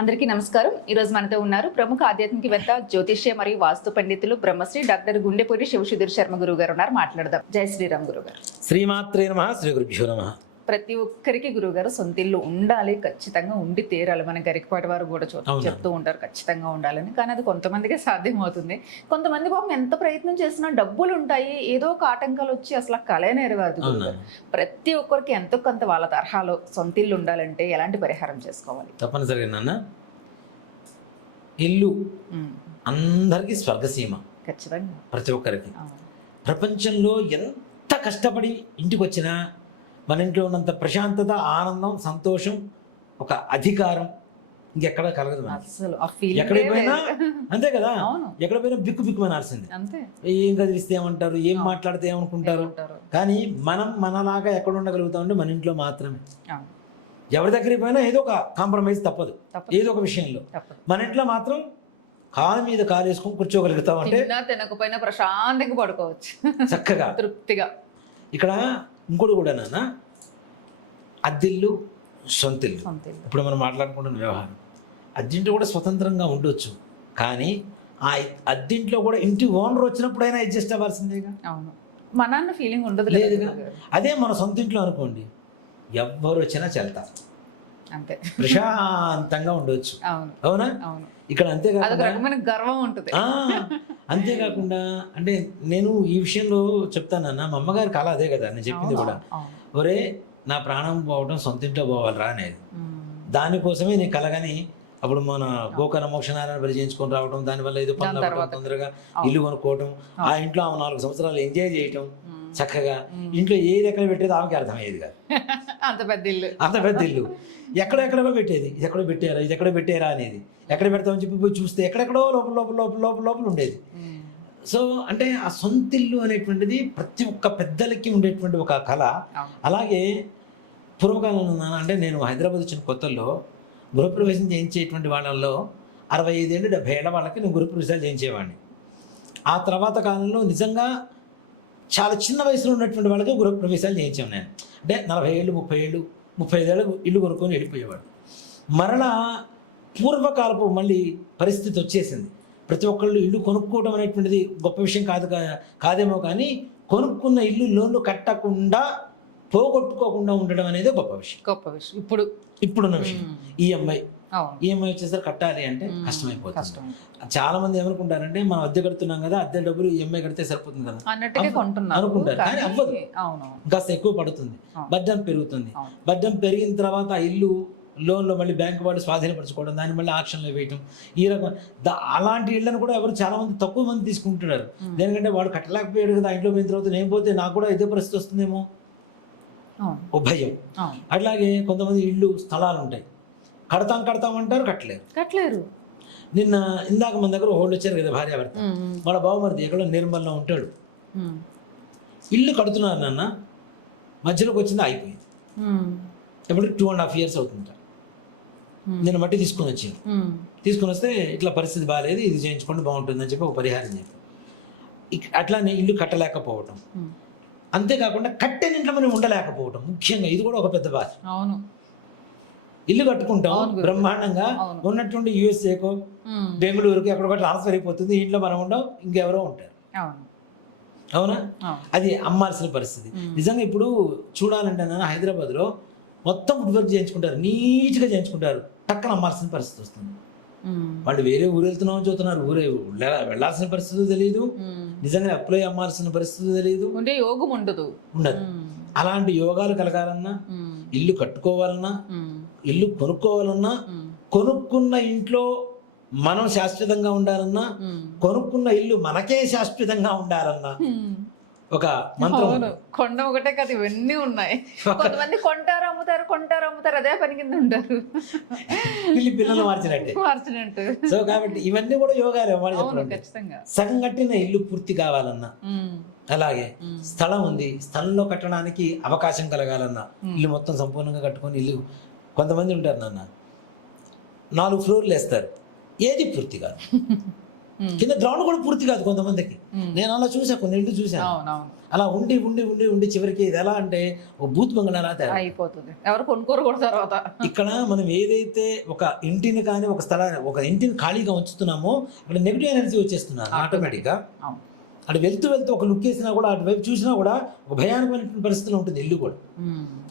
అందరికీ నమస్కారం. ఈ రోజు మనతో ఉన్నారు ప్రముఖ ఆధ్యాత్మికవేత్త, జ్యోతిష్య మరియు వాస్తు పండితులు బ్రహ్మశ్రీ డాక్టర్ గుండెపూరి శివసుధీర్ శర్మ గురువు గారు ఉన్నారు. మాట్లాడదాం. జై శ్రీరామ్ గురువు గారు. శ్రీమాత్రే నమః. శ్రీ గురుభ్యో నమః. ప్రతి ఒక్కరికి గురువు గారు సొంత ఇల్లు ఉండాలి, ఖచ్చితంగా ఉండి తీరాలి. మన గరికపాటి వారు కూడా చెప్తూ ఉంటారు ఖచ్చితంగా ఉండాలని. కానీ అది కొంతమందికే సాధ్యం అవుతుంది. కొంతమంది పాపం ఎంత ప్రయత్నం చేసినా డబ్బులు ఉంటాయి, ఏదో ఒక ఆటంకాలు వచ్చి అసలు కళే నెరవేరదు. గురువు గారు, ప్రతి ఒక్కరికి ఎంతో కొంత వాళ్ళ తరహాలో సొంత ఇల్లు ఉండాలంటే ఎలాంటి పరిహారం చేసుకోవాలి? తప్పనిసరిగా నాన్న, ఇల్లు అందరికీ స్వర్గసీమ. ఖచ్చితంగా ప్రతి ఒక్కరికి ప్రపంచంలో ఎంత కష్టపడి ఇంటికి వచ్చినా మన ఇంట్లో ఉన్నంత ప్రశాంతత, ఆనందం, సంతోషం, ఒక అధికారం ఇంకెక్కడ కలగదు. ఎక్కడికి పోయినా అంతే కదా, ఎక్కడ పోయినా బిక్కు బిక్కుమనాల్సింది. ఏం కదిలిస్తే ఏమంటారు, ఏం మాట్లాడితే ఏమనుకుంటారు. కానీ మనం మనలాగా ఎక్కడ ఉండగలుగుతామంటే మన ఇంట్లో మాత్రమే. ఎవరి దగ్గరికి పోయినా ఏదో ఒక కాంప్రమైజ్ తప్పదు, ఏదో ఒక విషయంలో. మన ఇంట్లో మాత్రం కాలు మీద కాలు వేసుకొని కూర్చోగలుగుతాం. అంటే తినకపోయినా ప్రశాంతంగా పడుకోవచ్చు చక్కగా, తృప్తిగా. ఇక్కడ ఇంకోటి కూడా నాన్న, అద్దిల్లు, సొంతిల్లు. ఇప్పుడు మనం మాట్లాడుకుంటున్న వ్యవహారం, అద్దింట్లో కూడా స్వతంత్రంగా ఉండొచ్చు. కానీ ఆ అద్దింట్లో కూడా ఇంటి ఓనర్ వచ్చినప్పుడైనా అడ్జస్ట్ అవ్వాల్సిందేగా. అవును, మన అన్న ఫీలింగ్ ఉండదు లేదుగా. అదే మన సొంత ఇంట్లో అనుకోండి, ఎవ్వరు వచ్చినా చెల్తారు, అంతే ప్రశాంతంగా ఉండొచ్చు. అవునా? ఇక్కడ అంతేకాకుండా గర్వం ఉంటుంది. అంతేకాకుండా అంటే నేను ఈ విషయంలో చెప్తానన్నా, మా అమ్మగారి కళ అదే కదా నేను చెప్పింది కూడా. ఒరే, నా ప్రాణం పోవడం సొంత ఇంట్లో పోవాలరా అనేది. దానికోసమే నేను కలగని అప్పుడు మన గోకర్ణ మోక్షనారాయణ బలి చేయించుకొని రావడం, దానివల్ల ఏదో పనులు తొందరగా ఇల్లు కొనుక్కోవటం, ఆ ఇంట్లో ఆమె 4 సంవత్సరాలు ఎంజాయ్ చేయటం చక్కగా. ఇంట్లో ఏది ఎక్కడ పెట్టేది ఆమెకి అర్థమయ్యేది కాదు. అంత పెద్ద ఇల్లు ఎక్కడెక్కడో పెట్టేది, ఇది ఎక్కడో పెట్టారా, ఇది ఎక్కడో పెట్టారా అనేది. ఎక్కడ పెడతామని చెప్పి పోయి చూస్తే ఎక్కడెక్కడో లోపల లోపల లోపల లోపల లోపల ఉండేది. సో అంటే ఆ సొంతిల్లు అనేటువంటిది ప్రతి ఒక్క పెద్దలకి ఉండేటువంటి ఒక కళ. అలాగే పూర్వకాలంలో అంటే నేను హైదరాబాద్ వచ్చిన కొత్తల్లో గృహప్రవేశం చేయించేటువంటి వాళ్ళల్లో 65 ఏళ్ళు 70 ఏళ్ళ వాళ్ళకి నేను గృహప్రవేశాలు చేయించేవాడిని. ఆ తర్వాత కాలంలో నిజంగా చాలా చిన్న వయసులో ఉన్నటువంటి వాళ్ళకి గృహప్రవేశాలు చేయించాను నేను. అంటే 40 ఏళ్ళు 30 ఏళ్ళు 35 ఏళ్ళకు ఇల్లు కొనుక్కొని వెళ్ళిపోయేవాడు. మరలా పూర్వకాలపు మళ్ళీ పరిస్థితి వచ్చేసింది. ప్రతి ఒక్కళ్ళు ఇల్లు కొనుక్కోవడం అనేటువంటిది గొప్ప విషయం కాదేమో, కానీ కొనుక్కున్న ఇల్లు లోన్లు కట్టకుండా పోగొట్టుకోకుండా ఉండడం అనేది గొప్ప విషయం. ఇప్పుడున్న విషయం. ఈఎంఐ వచ్చేసరికి కట్టాలి అంటే కష్టమైపోతుంది. చాలా మంది ఏమనుకుంటారంటే మనం అద్దె కడుతున్నాం కదా, అద్దె డబ్బులు ఈఎంఐ కడితే సరిపోతుంది కదా అనుకుంటారు. కానీ అవ్వదు, కాస్త ఎక్కువ పడుతుంది, బడ్జెట్ పెరుగుతుంది. బడ్జెట్ పెరిగిన తర్వాత ఆ ఇల్లు లోన్లో మళ్ళీ బ్యాంకు వాళ్ళు స్వాధీనపరచుకోవడం, దాన్ని మళ్ళీ ఆక్షన్లో వేయటం, ఈ రకం అలాంటి ఇళ్లను కూడా ఎవరు చాలా మంది తక్కువ మంది తీసుకుంటున్నారు. ఎందుకంటే వాడు కట్టలేకపోయాడు కదా, ఇంట్లో పోయిన తర్వాత నేను పోతే నాకు కూడా ఇదే పరిస్థితి వస్తుందేమో ఓ భయం. అట్లాగే కొంతమంది ఇళ్ళు స్థలాలు ఉంటాయి, కడతామంటారు, కట్టలేరు. నిన్న ఇందాక మన దగ్గర హోల్డ్ వచ్చారు కదా భార్యాభర్త, వాళ్ళ బావమరిది ఎక్కడో నిర్మల్లో ఉంటాడు. ఇల్లు కడుతున్నారు నాన్న, మధ్యలోకి వచ్చింది ఆగిపోయింది. ఇప్పుడు 2.5 years అవుతుంటారు. నేను మట్టి తీసుకొని వస్తే ఇట్లా పరిస్థితి బాగాలేదు, ఇది చేయించుకోండి బాగుంటుంది అని చెప్పి ఒక పరిహారం చెప్పి, అట్లానే ఇల్లు కట్టలేకపోవటం. అంతేకాకుండా కట్టెని ఇంట్లో మనం ఉండలేకపోవటం, ముఖ్యంగా ఇది కూడా ఒక పెద్ద బాధ. ఇల్లు కట్టుకుంటాం బ్రహ్మాండంగా, ఉన్నటువంటి యూఎస్ఏకో బెంగళూరుకి ఎక్కడికో ట్రాన్స్ఫర్ అయిపోతుంది, ఇంట్లో మనం ఉండవు, ఇంకెవరో ఉంటారు. అవునా? అది అమ్మాల్సిన పరిస్థితి. నిజంగా ఇప్పుడు చూడాలంటే నాన్న, హైదరాబాద్లో మొత్తం వుడ్ వర్క్ చేయించుకుంటారు, నీట్గా చేయించుకుంటారు, టక్కన అమ్మాల్సిన పరిస్థితి వస్తుంది. వాళ్ళు వేరే ఊరు వెళ్తున్నామని చూస్తున్నారు, ఊరే వెళ్ళాల్సిన పరిస్థితి తెలియదు, నిజంగా అప్లై అమ్మాల్సిన పరిస్థితి తెలియదు, యోగం ఉండదు. అలాంటి యోగాలు కలగాలన్నా, ఇల్లు కట్టుకోవాలన్నా, ఇల్లు కొనుక్కోవాలన్నా, కొనుక్కున్న ఇంట్లో మనం శాశ్వతంగా ఉండాలన్నా, కొనుక్కున్న ఇల్లు మనకే శాశ్వతంగా ఉండాలన్నా ఒక మంత్రం. కొండ ఒకటే కదా, ఇవన్నీ ఉన్నాయి. కొంతమంది కొంటారు అమ్ముతారు, అదే పని కింద ఉంటారు, పిల్లలు మార్చినట్టు. సో కాబట్టి ఇవన్నీ కూడా యోగాలే. సగం కట్టిన ఇల్లు పూర్తి కావాలన్నా, అలాగే స్థలం ఉంది, స్థలంలో కట్టడానికి అవకాశం కలగాలన్నా, ఇల్లు మొత్తం సంపూర్ణంగా కట్టుకొని ఇల్లు. కొంతమంది ఉంటారు నాన్న, 4 ఫ్లోర్లు వేస్తారు, ఏది పూర్తి కాదు. కింద గ్రౌండ్ కూడా పూర్తి కాదు కొంతమందికి. నేను అలా చూసా, కొన్ని ఇల్లు చూసాను అవునవును అలా ఉండి ఉండి ఉండి ఉండి చివరికి ఇది ఎలా అంటే ఒక బూత్ బంగ్లా అయిపోతుంది, ఎవరు కొనుక్కోరు కూడా తర్వాత. ఇక్కడ మనం ఏదైతే ఒక ఇంటిని కానీ ఒక స్థలాన్ని ఒక ఇంటిని ఖాళీగా ఉంచుతున్నామో అక్కడ నెగిటివ్ ఎనర్జీ వచ్చేస్తున్నారు ఆటోమేటిక్గా. అవును. అటు వెళ్తూ వెళ్తూ ఒక లుక్ వేసినా కూడా అటువైపు చూసినా కూడా ఒక భయానకమైనటువంటి పరిస్థితులు ఉంటుంది ఇల్లు కూడా.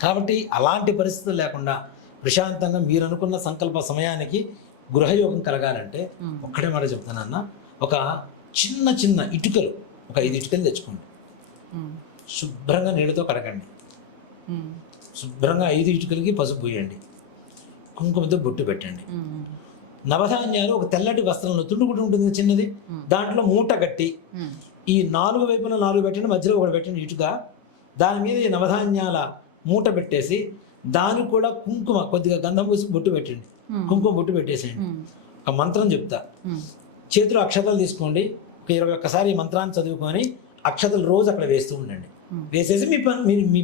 కాబట్టి అలాంటి పరిస్థితులు లేకుండా ప్రశాంతంగా మీరు అనుకున్న సంకల్ప సమయానికి గృహయోగం కలగాలంటే ఒక్కడే మాట చెప్తానన్న, ఒక చిన్న చిన్న ఇటుకలు, ఒక 5 ఇటుకలు తెచ్చుకోండి, శుభ్రంగా నీళ్ళతో కడగండి, శుభ్రంగా 5 ఇటుకలకి పసుపు పూయండి, కుంకుమతో బొట్టు పెట్టండి. నవధాన్యాలు ఒక తెల్లటి వస్త్రంలో తుండుగుడ్డు ఉంటుంది చిన్నది, దాంట్లో మూట కట్టి ఈ 4 వైపున 4 పెట్టండి, మధ్యలో ఒకటి పెట్టండి ఇటుక, దాని మీద ఈ నవధాన్యాల మూట పెట్టేసి దానికి కూడా కుంకుమ కొద్దిగా గంధం పూసి బొట్టు పెట్టండి, కుంకుమ బొట్టు పెట్టేసేయండి. ఒక మంత్రం చెప్తా, చేతిలో అక్షతలు తీసుకోండి, ఒక 21 సారి ఈ మంత్రాన్ని చదువుకొని అక్షతలు రోజు అక్కడ వేస్తూ ఉండండి. వేసేసి మీ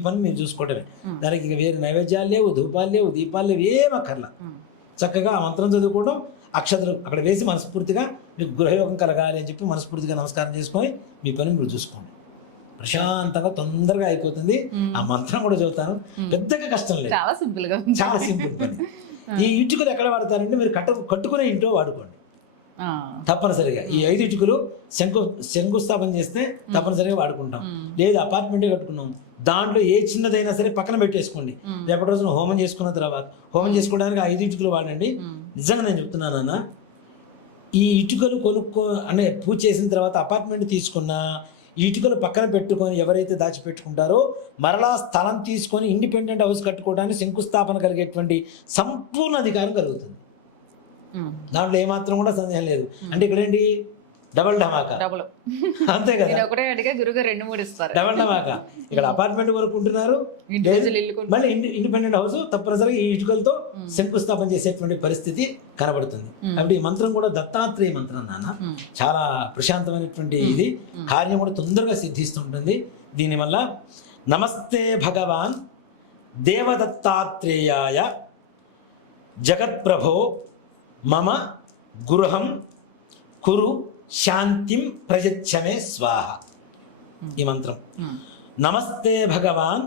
పని మీరు చూసుకోవటమే. దానికి ఇక వేరే నైవేద్యాలు లేవు, ధూపాలు లేవు, దీపాలు లేవు, ఏం అక్కర్లా. చక్కగా ఆ మంత్రం చదువుకోవడం, అక్షతలు అక్కడ వేసి మనస్ఫూర్తిగా మీకు గృహయోగం కలగాలి అని చెప్పి మనస్ఫూర్తిగా నమస్కారం చేసుకొని మీ పని మీరు చూసుకోండి. ప్రశాంతంగా తొందరగా అయిపోతుంది. ఆ మంత్రం కూడా చదువుతాను, పెద్దగా కష్టం లేదు, చాలా సింపుల్ గా, చాలా సింపుల్ పని. ఈ ఇటుకలు ఎక్కడ వాడతారంటే మీరు కట్టుకునే ఇంట్లో వాడుకోండి తప్పనిసరిగా. ఈ 5 ఇటుకలు శంకుస్థాపన చేస్తే తప్పనిసరిగా వాడుకుంటాం. లేదు అపార్ట్మెంటే కట్టుకున్నాం, దాంట్లో ఏ చిన్నదైనా సరే పక్కన పెట్టేసుకోండి. రేపటి రోజున హోమం చేసుకున్న తర్వాత హోమం చేసుకోవడానికి 5 ఇటుకలు వాడండి. నిజంగా నేను చెప్తున్నానన్నా, ఈ ఇటుకలు అంటే పూజ చేసిన తర్వాత అపార్ట్మెంట్ తీసుకున్నా ఈ ఇటుకలు పక్కన పెట్టుకొని ఎవరైతే దాచిపెట్టుకుంటారో మరలా స్థలం తీసుకొని ఇండిపెండెంట్ హౌస్ కట్టుకోవడానికి శంకుస్థాపన కలిగేటువంటి సంపూర్ణ అధికారం కలుగుతుంది. దాంట్లో ఏమాత్రం కూడా సందేహం లేదు. అంటే ఇక్కడ ఏంటి, డబల్ ధమాకా, అంతే కదా. ఒకటే అడిగా గురుగారు 2-3 ఇస్తారు, డబల్ ధమాకా. ఇక్కడ అపార్ట్మెంట్ కొనుక్కుంటున్నారు, మళ్ళీ ఇండిపెండెంట్ హౌస్ తప్పనిసరిగా ఈ ఇటుకలతో శంకుస్థాపన చేసేటువంటి పరిస్థితి కనబడుతుంది. కాబట్టి ఈ మంత్రం కూడా దత్తాత్రేయ మంత్రం నాన్న, చాలా ప్రశాంతమైనటువంటి ఇది, కార్యం కూడా తొందరగా సిద్ధిస్తుంటుంది. దీనివల్ల నమస్తే భగవాన్ దేవదత్తాత్రేయాయ జగత్ప్రభో మమ గృహం కురు శాంతిం ప్రయచ్చమే స్వాహ. ఈ మంత్రం నమస్తే భగవాన్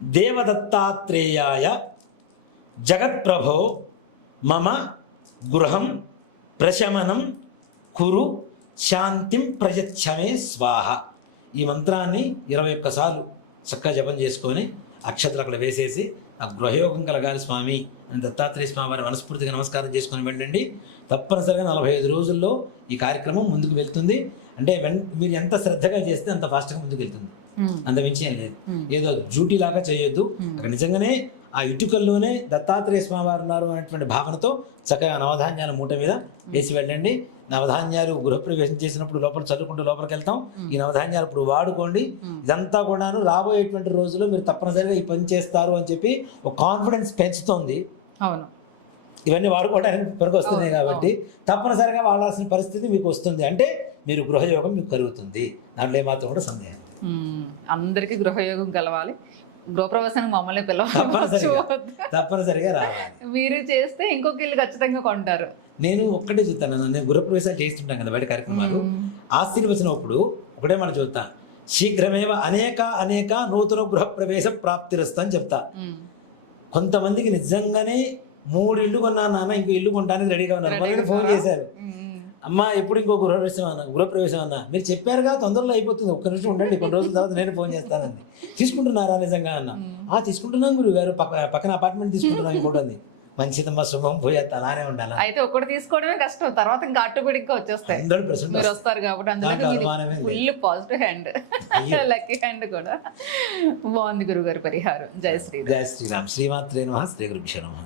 దేవదత్తాత్రేయాయ జగత్ప్రభో మమ గృహం ప్రశమనం కురు శాంతిం ప్రయచ్చమే స్వాహ. ఈ మంత్రాన్ని 21 సార్లు చక్కగా జపం చేసుకొని అక్షతలు అక్కడ వేసేసి ఆ గృహయోగం కలగాలి స్వామి అని దత్తాత్రేయ స్వామి వారి మనస్ఫూర్తిగా నమస్కారం చేసుకొని వెళ్ళండి. తప్పనిసరిగా 45 రోజుల్లో ఈ కార్యక్రమం ముందుకు వెళ్తుంది. అంటే మీరు ఎంత శ్రద్ధగా చేస్తే అంత ఫాస్ట్గా ముందుకు వెళ్తుంది, అంత మించి ఏం లేదు. ఏదో డ్యూటీ లాగా చేయొద్దు. అక్కడ నిజంగానే ఆ ఇటుకల్లోనే దత్తాత్రేయ స్వామి వారు ఉన్నారు అనేటువంటి భావనతో చక్కగా నవధాన్యాల మూట మీద వేసి వెళ్ళండి. నవధాన్యాలు గృహప్రవేశం చేసినప్పుడు లోపల చల్లుకుంటూ లోపలికి వెళ్తాం. ఈ నవధాన్యాలు ఇప్పుడు వాడుకోండి. ఇదంతా కూడాను రాబోయేటువంటి రోజుల్లో మీరు తప్పనిసరిగా ఈ పని చేస్తారు అని చెప్పి ఒక కాన్ఫిడెన్స్ పెంచుతోంది. అవును, ఇవన్నీ వాడుకోవడానికి పనికి వస్తున్నాయి కాబట్టి తప్పనిసరిగా వాడాల్సిన పరిస్థితి మీకు వస్తుంది. అంటే మీరు గృహయోగం మీకు కలుగుతుంది, దాంట్లో ఏమాత్రం కూడా సందేహం. అందరికీ గృహయోగం కలవాలి. గృహప్రవేశానికి మమ్మల్ని తప్పనిసరిగా రావాలి. మీరు చేస్తే ఇంకొక ఇల్లు ఖచ్చితంగా కొంటారు. నేను ఒక్కటే చూస్తాను, నేను గృహప్రవేశాలు చేస్తుంటాను కదా బయట కార్యక్రమాలు, ఆశీర్వచనప్పుడు ఒకటే మనం చూస్తా, శీఘ్రమేవ అనేక నూతన గృహప్రవేశ ప్రాప్తిరస్తా అని చెప్తా. కొంతమందికి నిజంగానే 3 ఇళ్ళు కొన్నాను నాన్న, ఇంకో ఇల్లు కొనడానికి రెడీగా ఉన్నారు. ఫోన్ చేశారు, అమ్మ ఎప్పుడు ఇంకో గృహప్రవేశం అన్నా. మీరు చెప్పారుగా తొందరలో అయిపోతుంది, ఒక్క నిమిషం ఉండండి, కొన్ని రోజుల తర్వాత నేను ఫోన్ చేస్తానండి. తీసుకుంటున్నారా నిజంగా అన్న? తీసుకుంటున్నాం గురువు గారు, పక్కన అపార్ట్మెంట్ తీసుకుంటున్నాం ఇంకోటి ఉంది. మంచిదమ్మా, శుభం, పోయేస్తా, అలానే ఉండాలి. అయితే ఒకటి తీసుకోవడమే కష్టం, తర్వాత ఇంకా అట్టుబడిగా వచ్చేస్తాయి. 100% మీరు వస్తారు కాబట్టి అందులో full positive hand, lucky hand కూడా బాగుంది. గురుగారు పరిహారం. జై శ్రీరామ్. జై శ్రీరామ్. శ్రీమాత్రే నమః. శ్రీ గురుభ్యో నమః.